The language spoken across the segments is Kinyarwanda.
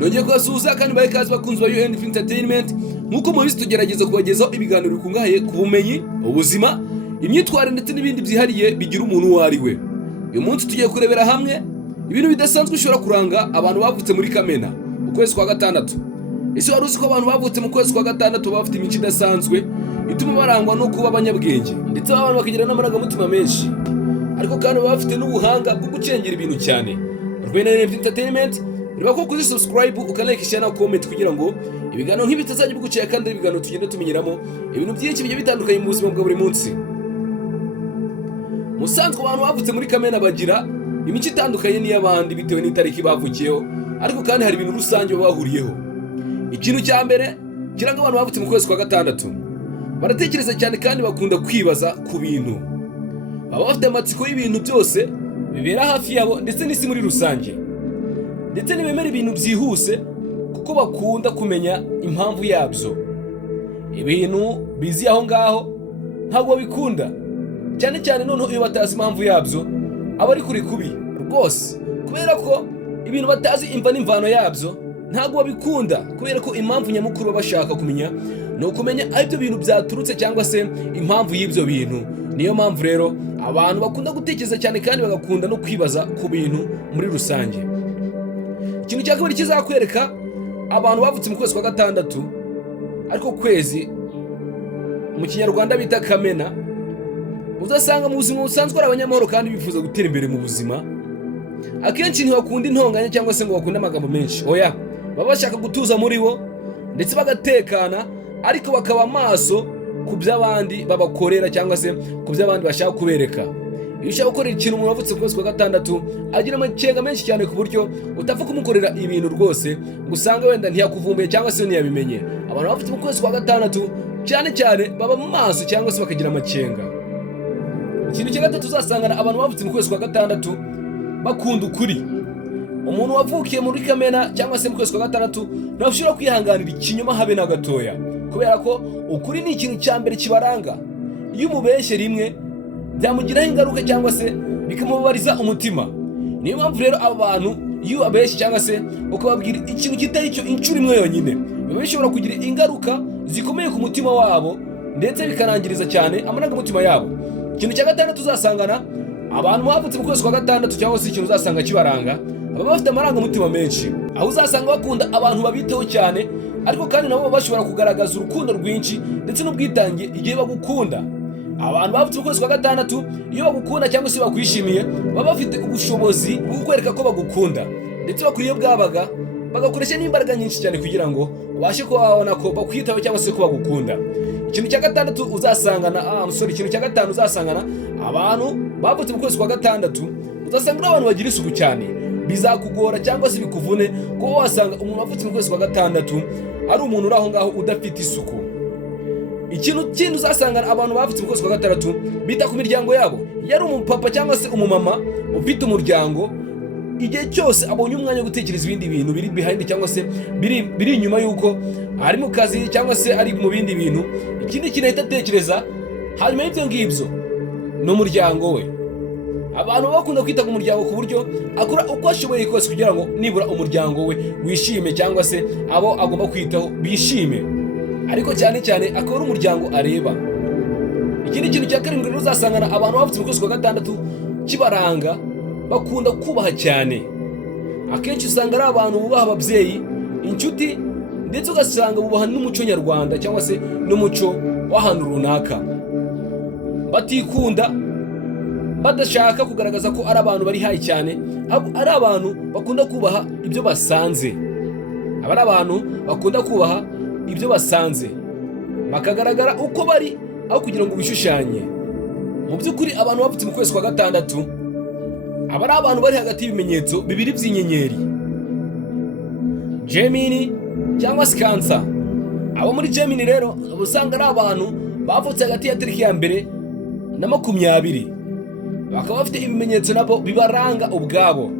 Nongeye kubasuhuza kandi bahe ikaze bakunzi ba UN Entertainment. Nkuko mubizi tugerageza kubagezaho ibiganiro bikungahaye ku bumenyi, ubuzima, imyitwarire ndetse n'ibindi byihariye bigira umuntu uwo ari we. Uyu munsi tugiye kurebera hamwe ibintu bidasanzwe bishobora kuranga abantu bavutse muri Kamena ukwezi kwa gatandatu. Ese wari uzi ko abantu bavutse mu kwezi kwa gatandatu baba bafite imico idasanzwe ituma barangwa no kuba abanyabwenge ndetse abantu bakagira n'amarangamutima menshi, ariko kandi baba bafite n'ubuhanga bwo gucengera ibintu cyane. RW'UMUKIRISTU Entertainment reba ko kuri subscribe ukanlike share na comment kugira ngo ibiganiro nk'ibi bitazajya bigucika kandi ibiganiro tugenda tumenyeramo ibintu byinshi bigiye bitandukanye mu buzima bwa buri munsi. Musanzwe abantu bavutse muri Kamena bagira imico itandukanye n'iy'abandi bitewe n'itariki bavukiyeho, ariko kandi hari ibintu rusange baba bahuriyeho. Ikintu cya mbere kiranga abantu bavutse mu kwezi kwa gatandatu, baratekereza cyane kandi bakunda kwibaza ku bintu. Baba bafite amatsiko y'ibintu byose bibera hafi yabo ndetse n'isi muri rusange, ndetse ntibemera ibintu byihuse kuko bakunda kumenya impamvu yabyo. Ibintu bizi aho ngaho ntabwo babikunda, cyane cyane noneho iyo batazi impamvu yabyo aba ari kuri kubi rwose, kubera ko ibintu batazi imva n'imvano yabyo ntabwo babikunda, kubera ko impamvu nyamukuru baba bashaka kumenya ni ukumenya aho ibyo bintu byaturutse cyangwa se impamvu y'ibyo bintu. Niyo mpamvu rero abantu bakunda gutekereza cyane kandi bagakunda no kwibaza ku bintu muri rusange. Ikintu cya kabiri kizakwereka abantu bavutse mu kwezi kwa gatandatu, ariko kwezi mu kinyarwanda bita Kamena, uzasanga mu buzima busanzwe ari abanyamahoro kandi bifuza gutera imbere mu buzima. Akenshi ntibakunda intonganya cyangwa se ngo bakunde amagambo menshi, oya, baba bashaka gutuza muri bo ndetse bagatekana, ariko bakaba maso ku by'abandi babakorera cyangwa se ku by'abandi bashaka kubereka. Iyo ushaka gukorera ikintu umuntu wavutse ku kwezi kwa gatandatu agira amakenga menshi cyane ku buryo utapfa kumukorera ibintu rwose ngo usange wenda ntiyakuvumbuye cyangwa se ntiyabimenye. Abantu bavutse mu kwezi kwa gatandatu cyane cyane baba mu maso cyangwa se bakagira amakenga. Ikintu cya gatatu uzasangana abantu bavutse mu kwezi kwa gatandatu bakunda ukuri. Umuntu wavukiye muri Kamena cyangwa se mu kwezi kwa gatandatu ntashobora kwihanganira ikinyoma habe na gatoya, kubera ko ukuri ni ikintu cya mbere kibaranga. Iyo umubeshye rimwe byamugiraho ingaruka cyangwa se bikamubabariza umutima. Niyo mpamvu rero aba bantu iyo abeshye cyangwa se ukababwira ikintu kitari cyo inshuro imwe yonyine, biba bishobora kugira ingaruka zikomeye ku mutima wabo ndetse bikanangiriza cyane amarangamutima yabo. Ikintu cya gatandatu uzasangana abantu bavutse mu kwezi kwa gatandatu cyangwa se ikintu uzasanga kibaranga, baba bafite amarangamutima menshi, aho uzasanga bakunda abantu babiteho cyane, ariko kandi nabo bashobora kugaragaza urukundo rwinshi ndetse n'ubwitange igihe bagukunda. Abantu bavutse mu kwezi kwa gatandatu iyo bagukunda cyangwa se bakwishimiye baba bafite ubushobozi bwo kukwereka ko bagukunda, ndetse bakuriye bwabaga bagakoresha n'imbaraga nyinshi cyane kugira ngo ubashe kuba wabona ko bakwitaho cyangwa se ko bagukunda. Ikintu cya gatandatu uzasangana ikintu cya gatanu uzasangana abantu bavutse mu kwezi kwa gatandatu, uzasanga ari abantu bagira isuku cyane. Bizakugora cyangwa se bikuvune kuko wasanga umuntu wavutse mu kwezi kwa gatandatu ari umuntu uri aho ngaho udafite isuku. Ikintu kindi uzasangana abantu bavutse mu kwezi kwa gatandatu bita ku miryango yabo. Yari umupapa cyangwa se umumama ufite umuryango, igihe cyose abonye umwanya wo gutekereza ibindi bintu biri behind cyangwa se biri inyuma y'uko ari mu kazi cyangwa se ari mu bindi bintu, ikindi kintu ahita atekereza hanyuma y'ibyo ngibyo ni umuryango we. Abantu bakunda kwita ku muryango ku buryo akora uko ashoboye kose kugira ngo nibura umuryango we wishime cyangwa se abo agomba kwitaho bishime, ariko cyane cyane akora umuryango areba. Ikindi kintu cya karindwi rero uzasangana abantu bavutse mu kwezi kwa gatandatu kibaranga, bakunda kubaha cyane. Akenshi usanga ari abantu bubaha ababyeyi, inshuti, ndetse ugasanga bubaha n'umuco nyarwanda cyangwa se n'umuco w'ahantu runaka. Batikunda, badashaka kugaragaza ko ari abantu bari hayi cyane, ari abantu bakunda kubaha ibyo basanze. Aba ari abantu bakunda kubaha ibyo basanze, bakagaragara uko bari aho kugira ngo bishushanye. Mu by'ukuri abantu bavutse mu kwezi kwa gatandatu aba ari abantu bari hagati y'ibimenyetso bibiri by'inyenyeri, Gemini cyangwa se Cancer. Abo muri Gemini rero usanga ari abantu bavutse hagati ya tariki ya 2 na 20, bakaba bafite ibimenyetso nabo bibaranga ubwabo.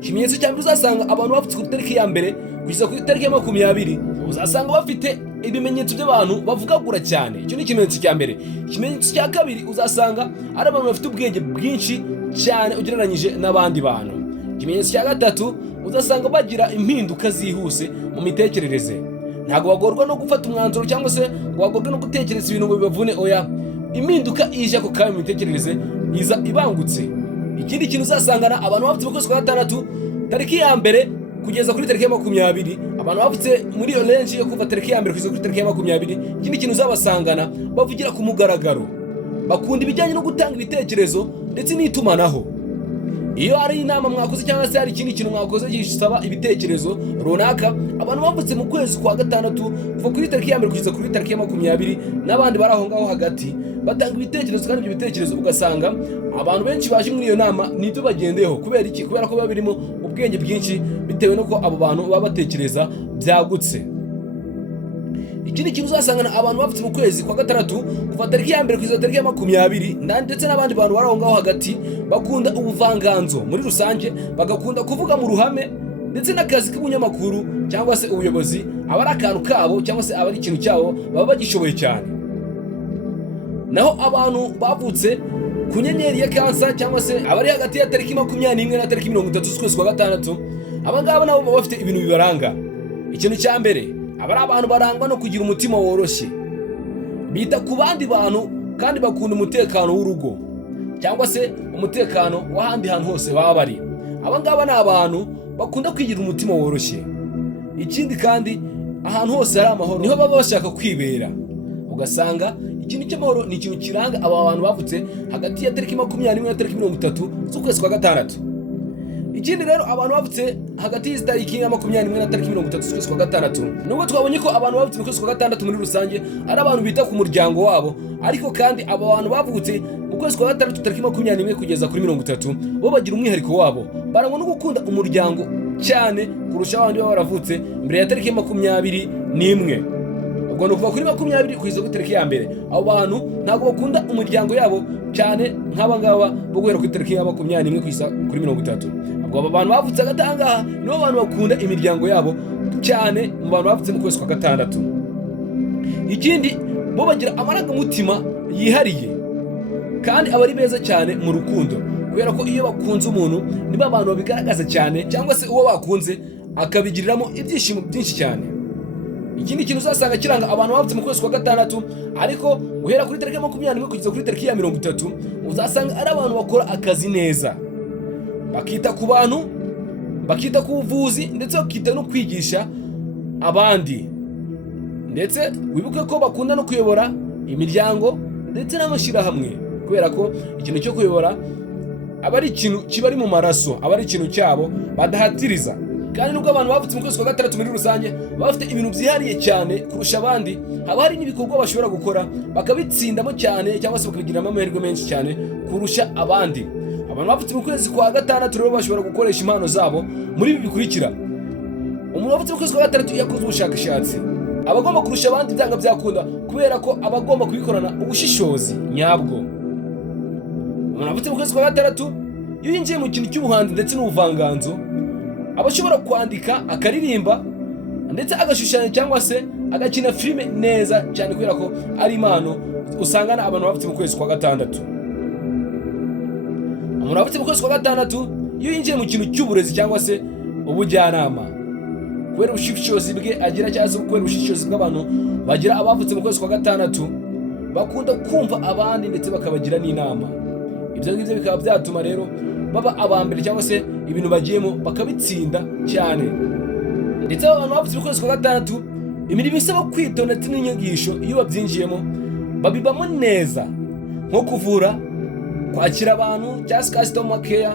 Ikimenyetso cya mbere uzasanga abantu bavutse ku tariki ya 2 kugeza ku tariki ya 20 uzasanga bafite ibimenyetso by'abantu bavugagura cyane. Icyo ni ikimenyetso cya mbere. Ikimenyetso cya kabiri uzasanga ari abantu bafite ubwenge bwinshi cyane ugereranyije n'abandi bantu. Ikimenyetso cya gatatu uzasanga bagira impinduka zihuse mu mitekerereze. Ntabwo bagorwa no gufata umwanzuro cyangwa se ngo bagorwe no gutekereza ibintu ngo bibavune. Oya, impinduka ije ako kanya mu mitekerereze iza ibangutse. Ikindi kintu uzasangana abantu bavutse mu kwezi kwa gatandatu tariki ya mbere kugeza kuri tariki ya 20, abantu bavutse muri iyo range yo kuva tariki ya mbere kugeza kuri tariki ya 20. Ikindi kintu uzabasangana bavugira ku mugaragaro, bakunda ibijyanye no gutanga ibitekerezo ndetse n'itumanaho. Iyo ari inama mwakoze cyangwa se hari ikindi kintu mwakoze gisaba ibitekerezo runaka, abantu bavutse mu kwezi kwa gatandatu kuva kuri tariki ya mbere kugeza kuri tariki ya 20 n'abandi bari aho ngaho hagati batanga ibitekerezo, kandi ibyo bitekerezo ugasanga abantu benshi baje muri iyo nama nibyo bagendeyeho. Kubera iki? Kubera ko biba birimo ubwenge bwinshi bitewe nuko abo bantu baba batekereza byagutse. Ikindi kintu uzasangana abantu bavutse mu kwezi kwa gatandatu kuva tariki ya mbere kugeza tariki ya 20 ndetse n'abandi bantu bari aho ngaho hagati bakunda ubuvanganzo muri rusange, bagakunda kuvuga mu ruhame, ndetse n'akazi k'ubunyamakuru cyangwa se ubuyobozi aba ari akantu kabo cyangwa se aba ari ikintu cyabo, baba bagishoboye cyane. Naho abantu bavutse ku nyenyeri ya Kansa cyangwa se abari hagati ya tariki 21 na tariki 30 z'ukwezi kwa gatandatu, aba ngaba nabo baba bafite ibintu bibaranga. Ikintu cya mbere, aba ari abantu barangwa no kugira umutima woroshye, bita ku bandi bantu kandi bakunda umutekano w'urugo cyangwa se umutekano w'ahandi hantu hose baba bari. Aba ngaba ni abantu bakunda kwigira umutima woroshye. Ikindi kandi, ahantu hose hari amahoro niho baba bashaka kwibera. Ugasanga ikintu cy'amahoro ni ikintu kiranga aba bantu bavutse hagati ya tariki 21 na tariki 30 z'ukwezi kwa gatandatu. Ikindi rero, abantu bavutse hagati y'izi tariki ya 21 na tariki 30 z'ukwezi kwa gatandatu, nubwo twabonye ko abantu bavutse mu kwezi kwa gatandatu muri rusange ari abantu bita ku muryango wabo, ariko kandi aba bantu bavutse mu kwezi kwa gatandatu tariki 21 kugeza kuri 30 bo bagira umwihariko wabo, barangwa no gukunda umuryango cyane kurusha abandi baba baravutse mbere ya tariki 21. Ubwo no kuva kuri 20 kugeza kuri tariki ya mbere, abo bantu ntabwo bakunda umuryango yabo cyane nk'aba ngaba bo guhera kuri tariki ya 21 kugeza kuri 30. Ubwo aba bantu bavutse agatangaha nibo bantu bakunda imiryango yabo cyane mu bantu bavutse mu kwezi kwa gatandatu. Ikindi, bo bagira amarangamutima yihariye kandi aba ari beza cyane mu rukundo, kubera ko iyo bakunze umuntu niba abantu babigaragaza cyane, cyangwa se uwo bakunze akabigiriramo ibyishimo byinshi cyane. Ikindi kintu uzasanga kiranga abantu bavutse mu kwezi kwa gatandatu, ariko guhera kuri tariki ya 21 kugeza kuri tariki ya 30, uzasanga ari abantu bakora akazi neza, bakita ku bantu, bakita ku buvuzi, ndetse bakita no kwigisha abandi. Ndetse wibuke ko bakunda no kuyobora imiryango ndetse n'amashyirahamwe, kubera ko ikintu cyo kuyobora aba ari ikintu kiba ari mu maraso, aba ari ikintu cyabo badahatiriza. Kandi nubwo abantu bavutse mu kwezi kwa gatandatu muri rusange baba bafite ibintu byihariye cyane kurusha abandi, haba hari n'ibikorwa bashobora gukora bakabitsindamo cyane, cyangwa se bakabigiramo amahirwe menshi cyane kurusha abandi. Abantu bavutse mu kwezi kwa gatandatu rero bashobora gukoresha impano zabo muri ibi bikurikira. Umuntu wavutse mu kwezi kwa gatandatu yakoze ubushakashatsi, aba agomba kurusha abandi byanga byakunda, kubera ko aba agomba kubikorana ubushishozi nyabwo. Umuntu wavutse mu kwezi kwa gatandatu iyo yinjiye mu kintu cy'ubuhanzi ndetse n'ubuvanganzo, aba ashobora kwandika, akaririmba, ndetse agashushanya cyangwa se agakina filime neza cyane, kubera ko ari impano usangana abantu bavutse mu kwezi kwa gatandatu. Umuntu wavutse mu kwezi kwa gatandatu iyo yinjiye mu kintu cy'uburezi cyangwa se ubujyanama, kubera ubushishozi bwe agira, cyangwa se kubera ubushishozi bw'abantu bagira abavutse mu kwezi kwa gatandatu, bakunda kumva abandi ndetse bakabagira n'inama. Ibyo ngibyo bikaba byatuma rero baba abambere, cyangwa se ibintu bagiyemo bakabitsinda cyane. Ndetse abantu bavutse mu kwezi kwa gatandatu, imirimo isaba kwitonda ndetse n'inyigisho iyo babyinjiyemo babibamo neza, nko kuvura, kwakira abantu cyangwa se customer care,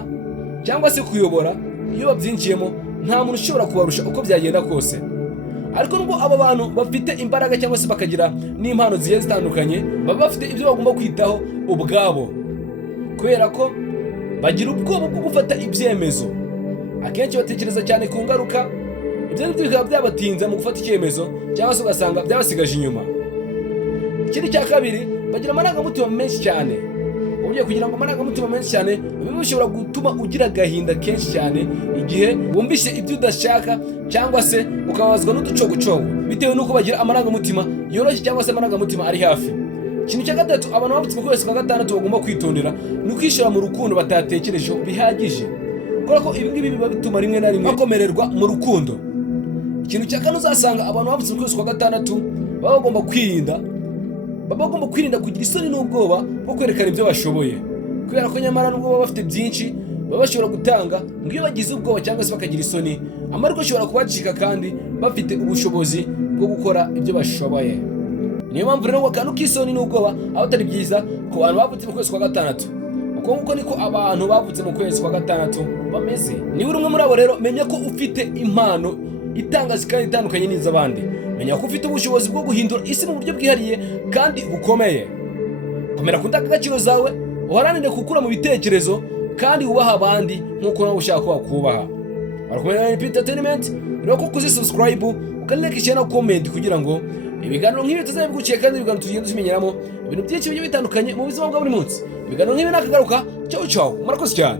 cyangwa se kuyobora. Iyo babyinjiyemo nta muntu ushobora kubarusha uko byagenda kose. Ariko nubwo aba bantu bafite imbaraga cyangwa se bakagira n'impano zigiye zitandukanye, baba bafite ibyo bagomba kwitaho ubwabo, kubera ko bagira ubwoba bwo gufata ibyemezo. Akenshi batekereza cyane ku ngaruka, ibyo ngibyo bikaba byabatinza mu gufata icyemezo, cyangwa se ugasanga byabasigaje inyuma. Ikindi cya kabiri, bagira amarangamutima menshi cyane. Ugiye kugira ngo amarangamutima menshi cyane, biba bishobora gutuma ugira agahinda kenshi cyane igihe wumvise ibyo udashaka, cyangwa se ukababazwa n'uducogocogo, bitewe n'uko bagira amarangamutima yoroshye cyangwa se amarangamutima ari hafi. Ikintu cya gatatu abantu bavutse mu kwezi kwa gatandatu bagomba kwitondera ni ukwishora mu rukundo batatekerejeho bihagije, kubera ko ibi ngibi biba bituma rimwe na rimwe bakomererwa mu rukundo. Ikintu cya kane uzasanga abantu bavutse mu kwezi kwa gatandatu baba bagomba kwirinda kugira isoni n'ubwoba bwo kwerekana ibyo bashoboye, kubera ko nyamara nubwo baba bafite byinshi baba bashobora gutanga, ngo iyo bagize ubwoba cyangwa se bakagira isoni, amahirwe ashobora kubacika kandi bafite ubushobozi bwo gukora ibyo bashoboye. Niyo mpamvu rero akantu k'isoni n'ubwoba aba atari byiza ku bantu bavutse mu kwezi kwa gatandatu. Uko nguko niko abantu bavutse mu kwezi kwa gatandatu bameze. Niba uri umwe muri abo rero, menya ko ufite impano itangaje kandi itandukanye n'iz'abandi. Menya ko ufite ubushobozi bwo guhindura isi mu buryo bwihariye kandi bukomeye. Komera ku ndangagaciro zawe, uharanire gukura mu bitekerezo kandi wubaha abandi nk'uko nawe ushaka ko bakubaha. Barakumenya na Entertainment, rero ko kuzisubscribe ukanekisha na comment kugira ngo ibiganiro nk'ibi tuzabiguciye kandi ibiganiro tugenda tumenyeramo ibintu byinshi bigiye bitandukanye mu buzima bwa buri munsi. Ibiganiro nk'ibi nakagaruka. Ciao ciao, murakoze cyane.